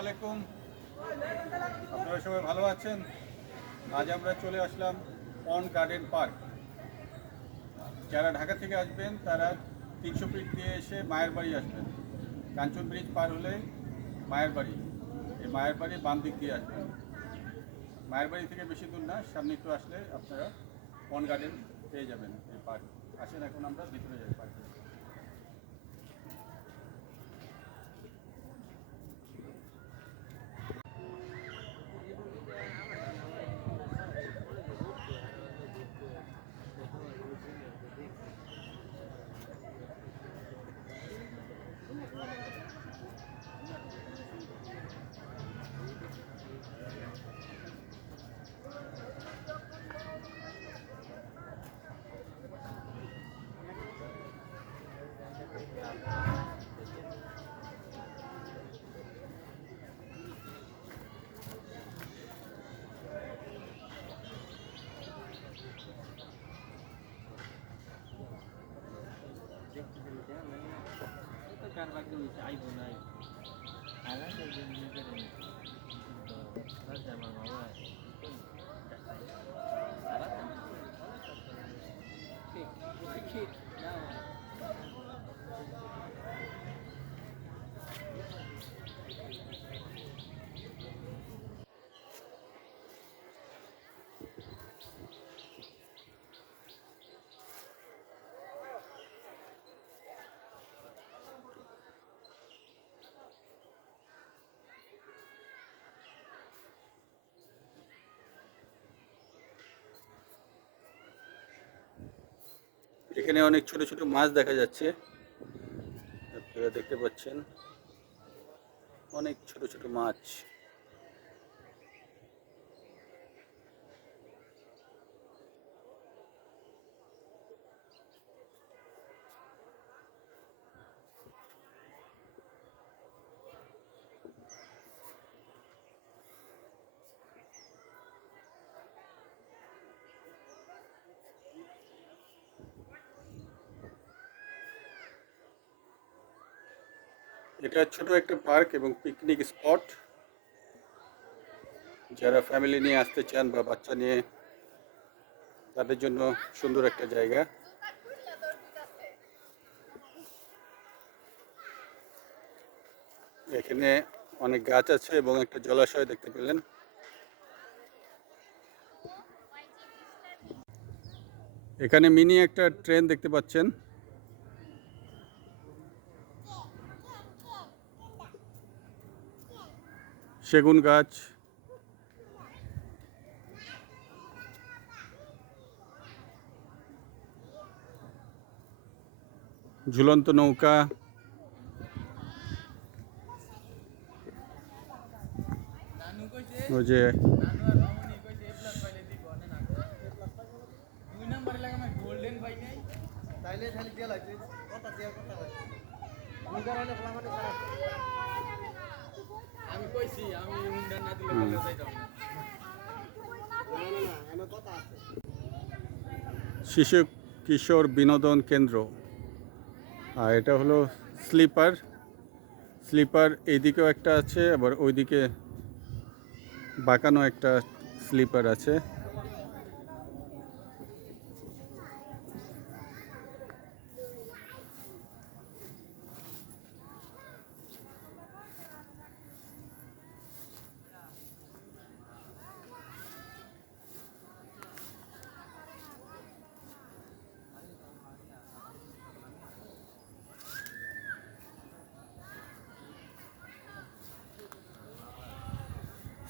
আলাইকুম। আপনারা সবাই ভালো আছেন? আজ আমরা চলে আসলাম পন্ড গার্ডেন পার্ক। যারা ঢাকা থেকে আসবেন তারা 300 ফিট দিয়ে এসে মায়ের বাড়ি আসবেন। কাঞ্চন ব্রিজ পার হলে মায়ের বাড়ি, এই মায়ের বাড়ি বাম দিক দিয়ে আসবেন। মায়ের বাড়ি থেকে বেশি দূর না, সামনে একটু আসলে আপনারা পন্ড গার্ডেন পেয়ে যাবেন এই পার্ক। আসেন এখন আমরা ভিতরে যাই পার্কে। এখানে অনেক ছোট ছোট মাছ দেখা যাচ্ছে, আপনারা দেখতে পাচ্ছেন অনেক ছোট ছোট মাছ। এটা ছোট একটা পার্ক এবং পিকনিক স্পট। যারা ফ্যামিলি নিয়ে আসতে চান বা বাচ্চা নিয়ে, তাদের জন্য সুন্দর একটা জায়গা। এখানে অনেক গাছ আছে এবং একটা জলাশয় দেখতে পেলেন। এখানে মিনি একটা ট্রেন দেখতে পাচ্ছেন। সেগুন গাছ, ঝুলন্ত নৌকা, ওই যে শিশু কিশোর বিনোদন কেন্দ্র। আর এটা হলো স্লিপার। স্লিপার এইদিকেও একটা আছে, আবার ওইদিকে বাঁকানো একটা স্লিপার আছে।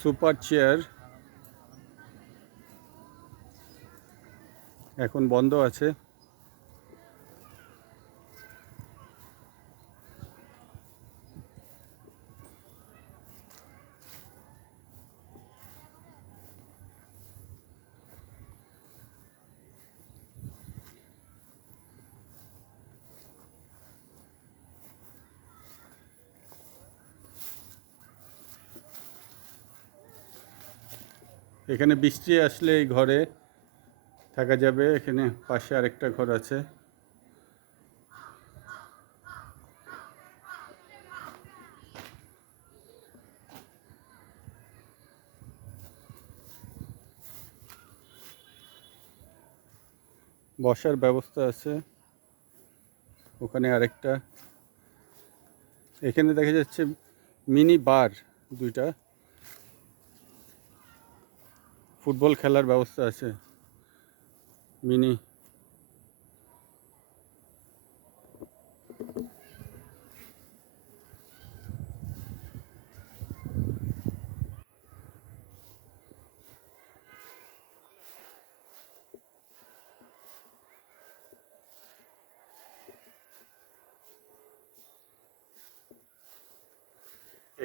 সুপার চেয়ার এখন বন্ধ আছে। এখানে বৃষ্টি আসলে এই ঘরে থাকা যাবে। এখানে পাশে আরেকটা ঘর আছে। বসার ব্যবস্থা আছে, ওখানে আরেকটা। এখানে দেখা যাচ্ছে মিনি বার দুইটা, ফুটবল খেলার ব্যবস্থা আছে মিনি।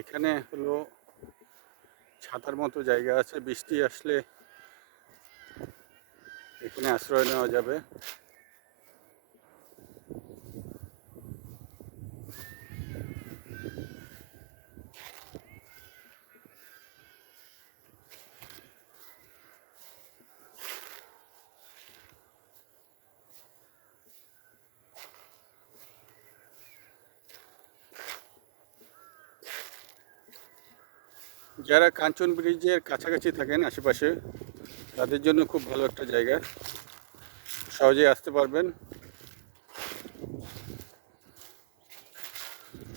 এখানে হলো ছাতার মতো জায়গা আছে, বৃষ্টি আসলে এখানে আশ্রয় নেওয়া যাবে। যারা কাঞ্চন ব্রিজের কাছাকাছি থাকেন আশেপাশে, তাদের জন্য খুব ভালো একটা জায়গা, সহজেই আসতে পারবেন।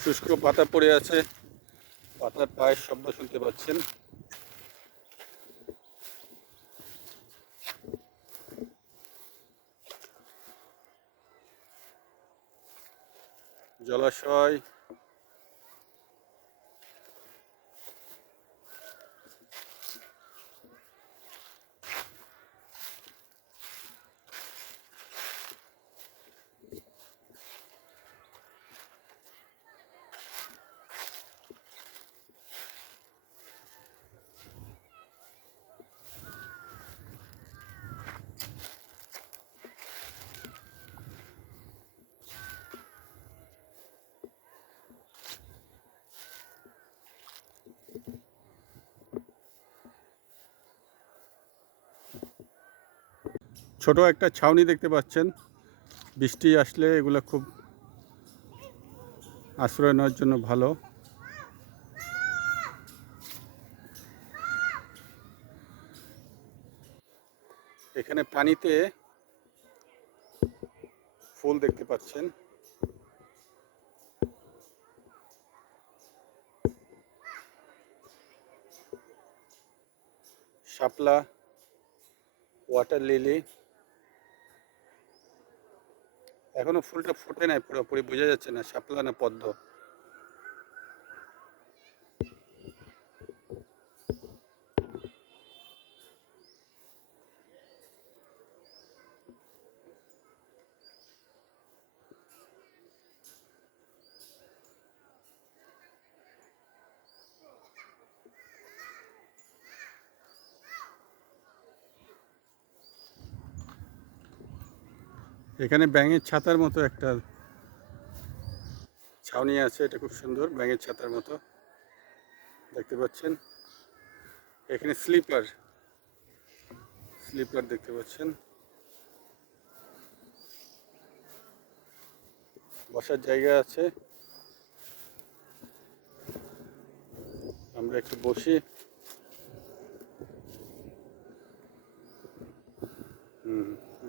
শুষ্ক পাতা পড়ে আছে, পাতার পায়ের শব্দ শুনতে পাচ্ছেন। জলাশয়, ছোট একটা ছাউনি দেখতে পাচ্ছেন। বৃষ্টি আসলে এগুলো খুব আশ্রয় নেওয়ার জন্য ভালো। এখানে পানিতে ফুল দেখতে পাচ্ছেন। শাপলা, ওয়াটার লিলি। এখনো ফুলটা ফোটে নাই পুরোপুরি, বোঝা যাচ্ছে না শাপলা না পদ্ম। এখানে ব্যাঙের ছাতার মতো একটা ছাউনি আছে, এটা খুব সুন্দর, ব্যাঙের ছাতার মতো দেখতে পাচ্ছেন। এখানে স্লিপার স্লিপার দেখতে পাচ্ছেন। বসার জায়গা আছে, আমরা একটু বসি।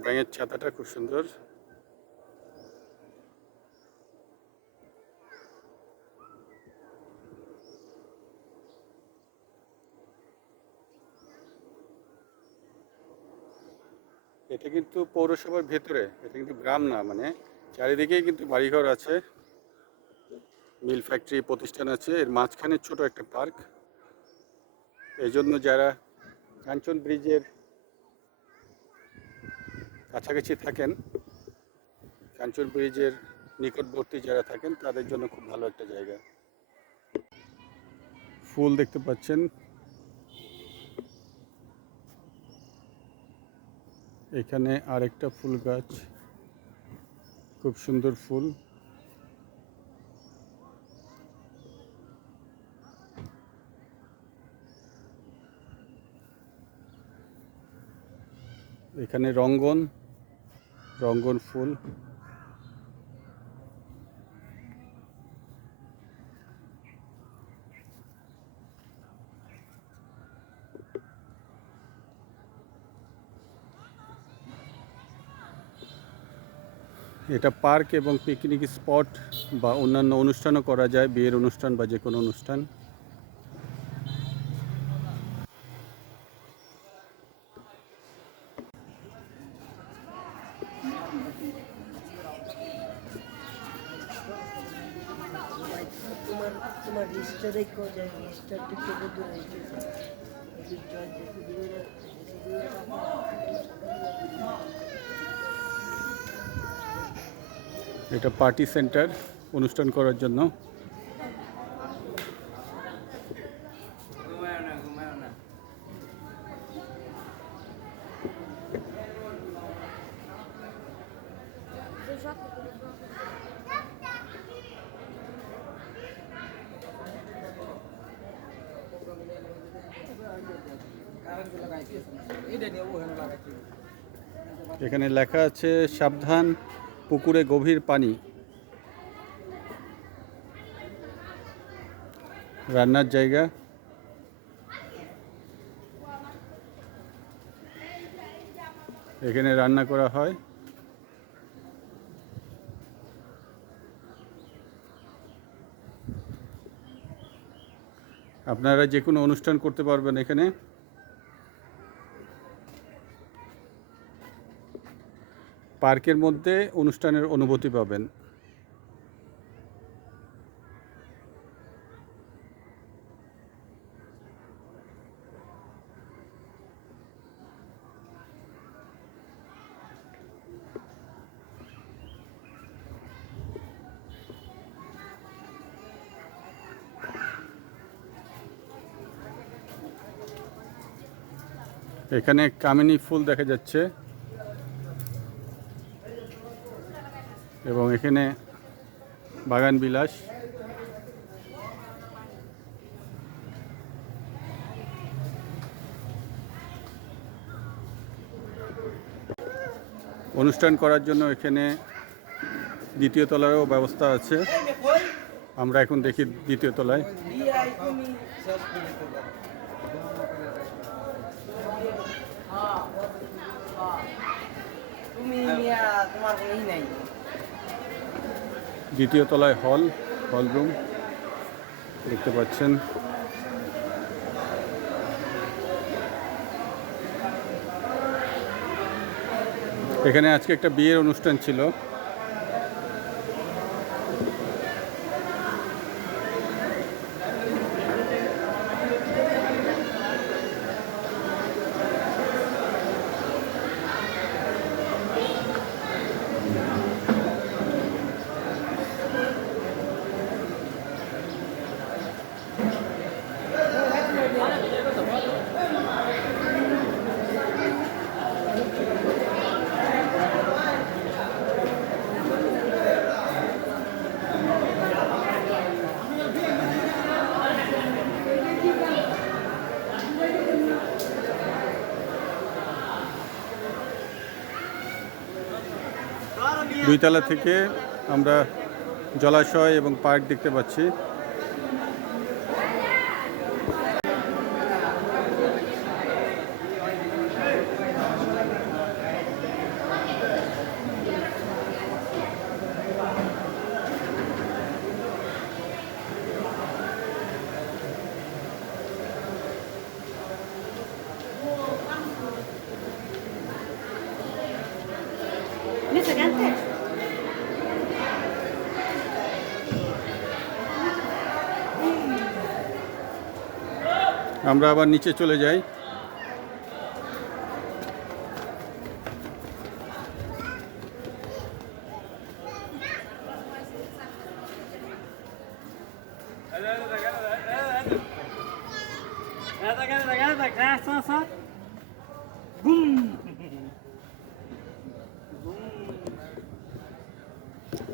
ব্যাঙের ছাতাটা খুব সুন্দর। এটা কিন্তু পৌরসভার ভেতরে, এটা কিন্তু গ্রাম না, মানে চারিদিকেই কিন্তু বাড়িঘর আছে, মিল ফ্যাক্টরি প্রতিষ্ঠান আছে, এর মাঝখানে ছোট একটা পার্ক। এই জন্য যারা কাঞ্চন ব্রিজের কাছাকাছি থাকেন, কাঞ্চন ব্রিজের নিকটবর্তী যারা থাকেন, তাদের জন্য খুব ভালো একটা জায়গা। ফুল দেখতে পাচ্ছেন। এখানে আরেকটা ফুল গাছ, খুব সুন্দর ফুল। এখানে রঙ্গন রঙ্গন ফুল। এটা পার্ক এবং পিকনিক স্পট বা অন্যান্য অনুষ্ঠানও করা যায়, বিয়ের অনুষ্ঠান বা যে কোনো অনুষ্ঠান। তোমার রিস্টার দেখো যে রিস্টার থেকে দূর হইতেছে এটা পার্টি সেন্টার অনুষ্ঠান করার জন্য। এখানে লেখা আছে সাবধান পুকুরে গভীর পানি। রান্নার জায়গা। এখানে রান্না করা হয়। আপনারা যে কোনো অনুষ্ঠান করতে পারবেন এখানে। পার্কের মধ্যে অনুষ্ঠানের অনুভূতি পাবেন। এখানে কামিনী ফুল দেখা যাচ্ছে এবং এখানে বাগান বিলাস। অনুষ্ঠান করার জন্য এখানে দ্বিতীয় তলারও ব্যবস্থা আছে। আমরা এখন দেখি দ্বিতীয় তলায়। দ্বিতীয় তলায় হল রুম দেখতে পাচ্ছেন। এখানে আজকে একটা বিয়ের অনুষ্ঠান ছিল। দুই তলা থেকে আমরা জলাশয় এবং পার্ক দেখতে পাচ্ছি। আমরা আবার নিচে চলে যাই।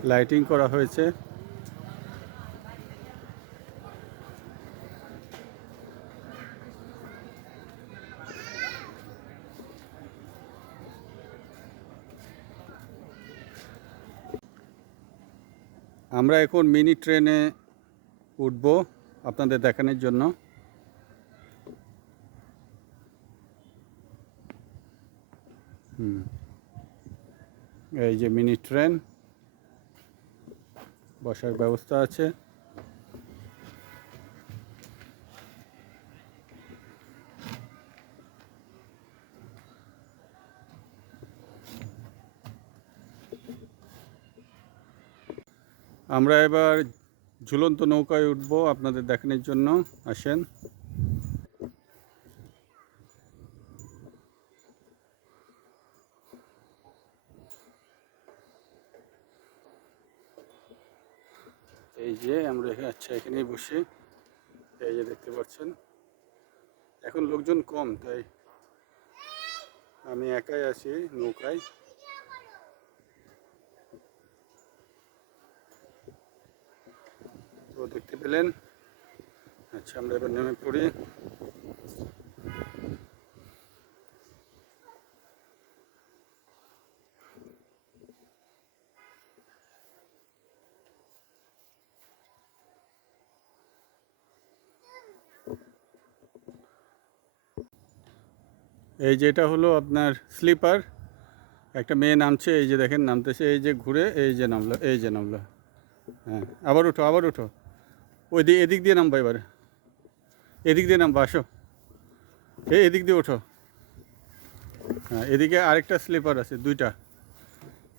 লাইটিং করা হয়েছে। আমরা এখন মিনি ট্রেনে উঠব আপনাদের দেখানোর জন্য। এই যে মিনি ট্রেন। বসার ব্যবস্থা আছে। আমরা এবার ঝুলন্ত নৌকায় উঠবো আপনাদের দেখানোর জন্য। আসেন। এই যে আমরা আচ্ছা এখানেই বসে, এই যে দেখতে পাচ্ছেন এখন লোকজন কম, তাই আমি একাই আছি নৌকায়। তো দেখতে পেলেন। আচ্ছা আমরা এবার নেমে পড়ি। এই যে এটা হলো আপনার স্লিপার। একটা মেয়ে নামছে, এই যে দেখেন নামতেছে, এই যে ঘুরে এই যে নামলো, এই যে নামলো। হ্যাঁ আবার উঠো, আবার উঠো। ওই দিক এদিক দিয়ে নামবো, এবার এদিক দিয়ে নামবো, আসো। এদিক দিয়ে ওঠো। হ্যাঁ এদিকে আরেকটা স্লিপার আছে, দুইটা,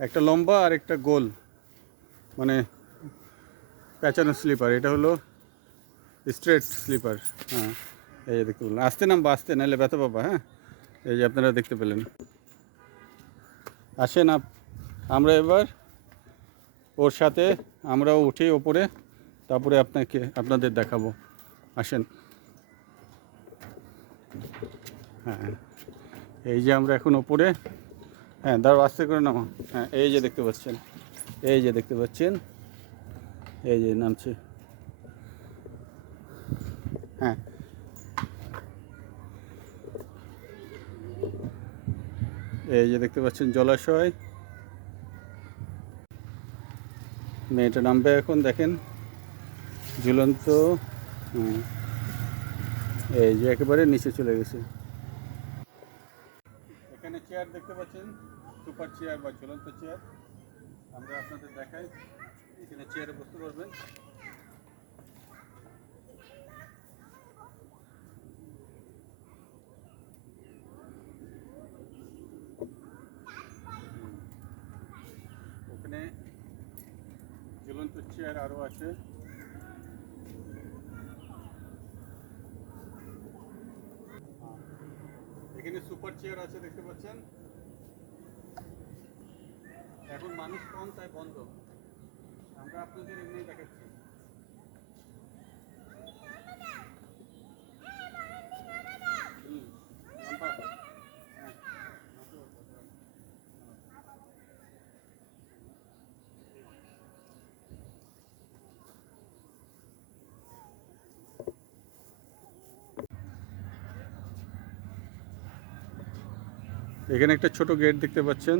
একটা লম্বা আর একটা গোল, মানে প্যাঁচানো স্লিপার। এটা হলো স্ট্রেট স্লিপার। হ্যাঁ এই যে দেখতে পেলেন, আসতে নামবো, আসতে, নাহলে ব্যথা পাবা। হ্যাঁ এই যে আপনারা দেখতে পেলেন। আসেন আমরা এবার ওর সাথে আমরাও উঠি ওপরে, তারপরে আপনাদের দেখাবো। আসেন। হ্যাঁ এই যে আমরা এখন ওপরে। হ্যাঁ দাঁড়াও, আস্তে করে নামো। হ্যাঁ এই যে দেখতে পাচ্ছেন, এই যে দেখতে পাচ্ছেন, এই যে নামছে। হ্যাঁ এই যে দেখতে পাচ্ছেন জলাশয়। মেয়েটা নামবে এখন, দেখেন ঝুলন্ত। এই যে একেবারে নিচে চলে গেছে। এখানে চেয়ার দেখতে পাচ্ছেন, সুপার চেয়ার বা ঝুলন্ত চেয়ার। আমরা আপনাদের দেখাই, এখানে চেয়ারে বসতে পারবেন। ওখানে ঝুলন্ত চেয়ার আরও আছে। এখানে সুপার চেয়ার আছে দেখতে পাচ্ছেন। এখন মানুষ কম তাই বন্ধ, আমরা আপনাদের এমনি দেখাচ্ছি। এখানে একটা ছোট গেট দেখতে পাচ্ছেন।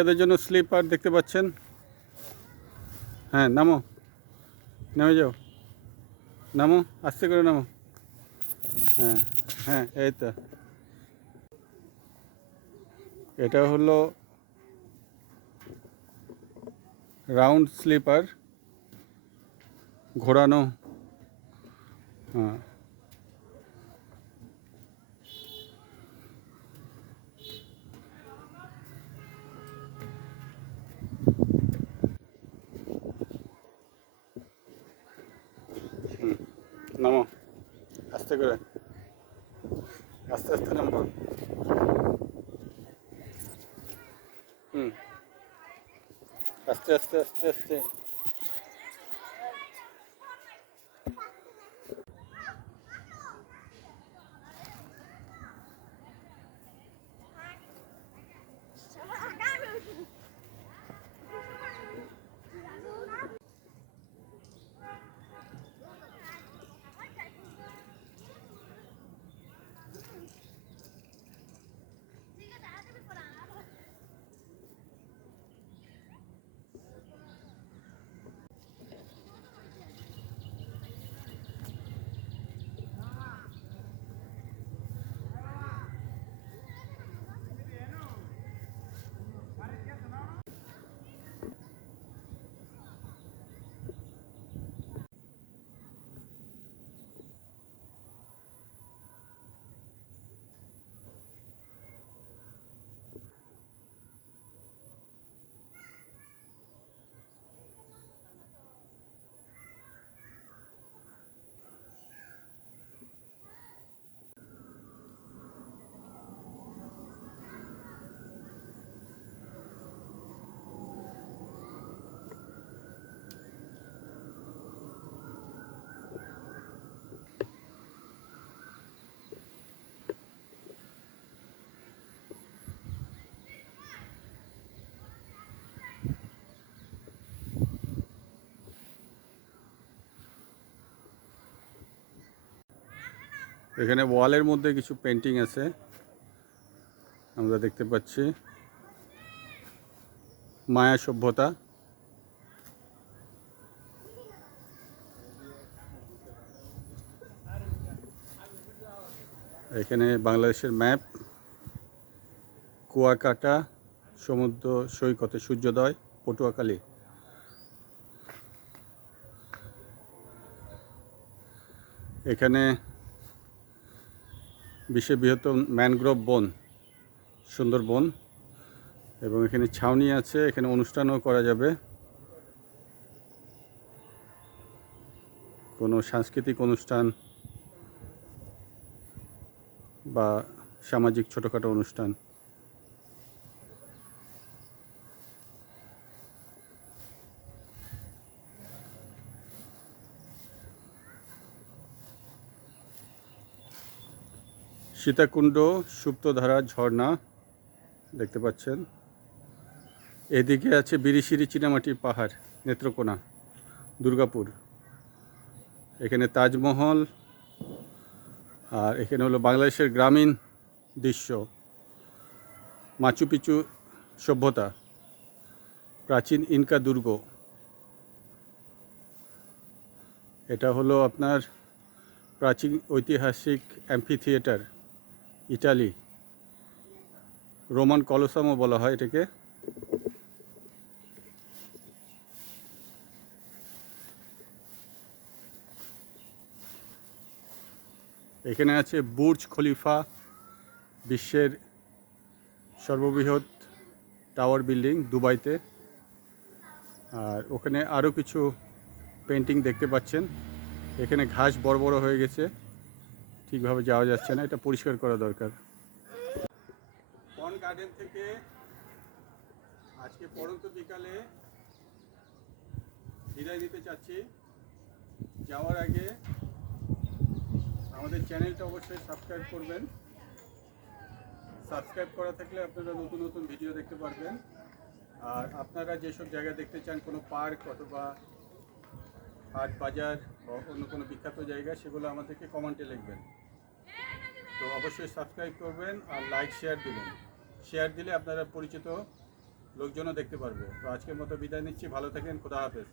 বাচ্চাদের জন্য স্লিপার দেখতে পাচ্ছেন। হ্যাঁ নামো, নেমে যাও, নামো, আস্তে করে নামো। হ্যাঁ হ্যাঁ এই তো। এটা হলো রাউন্ড স্লিপার, ঘোরানো। হ্যাঁ নামো, আস্তে করে, আস্তে আস্তে নামবো। আস্তে আস্তে আস্তে আস্তে। এখানে ওয়ালের মধ্যে কিছু পেন্টিং আছে আমরা দেখতে পাচ্ছি। মায়া সভ্যতা, এখানে বাংলাদেশের ম্যাপ, কুয়াকাটা, সমুদ্র সৈকতে সূর্যোদয়, পটুয়াখালী। এখানে বিশ্বের বৃহত্তম ম্যানগ্রোভ বন সুন্দরবন, এবং এখানে ছাউনি আছে, এখানে অনুষ্ঠানও করা যাবে, কোনো সাংস্কৃতিক অনুষ্ঠান বা সামাজিক ছোটোখাটো অনুষ্ঠান। সীতাকুণ্ড সুপ্তধারা ঝর্ণা দেখতে পাচ্ছেন। এদিকে আছে বিরিশিরি চীনামাটির পাহাড়, নেত্রকোনা, দুর্গাপুর। এখানে তাজমহল, আর এখানে হলো বাংলাদেশের গ্রামীণ দৃশ্য, মাচু পিচু সভ্যতা, প্রাচীন ইনকা দুর্গ। এটা হলো আপনার প্রাচীন ঐতিহাসিক অ্যাম্ফি থিয়েটার, ইটালি, রোমান কলোসামও বলা হয় এটাকে। এখানে আছে বুর্জ খলিফা, বিশ্বের সর্ববৃহৎ টাওয়ার বিল্ডিং দুবাইতে। আর ওখানে আরও কিছু পেন্টিং দেখতে পাচ্ছেন। এখানে ঘাস বড় বড় হয়ে গেছে, ঠিকভাবে যাওয়া যাচ্ছে না, এটা পরিষ্কার করা দরকার। বন গার্ডেন থেকে আজকে পড়ন্ত বিকালে বিদায় নিতে চাচ্ছি। যাওয়ার আগে আমাদের চ্যানেলটা অবশ্যই সাবস্ক্রাইব করবেন। সাবস্ক্রাইব করা থাকলে আপনারা নতুন নতুন ভিডিও দেখতে পারবেন। আর আপনারা যেসব জায়গা দেখতে চান, কোনো পার্ক অথবা হাট বাজার বা অন্য কোনো বিখ্যাত জায়গা, সেগুলো আমাদেরকে কমেন্টে লিখবেন। তো অবশ্যই সাবস্ক্রাইব করবেন আর লাইক শেয়ার দেবেন। শেয়ার দিলে আপনারা পরিচিত লোকজনও দেখতে পারবে। তো আজকের মতো বিদায় নিচ্ছি, ভালো থাকেন, খোদা হাফেজ।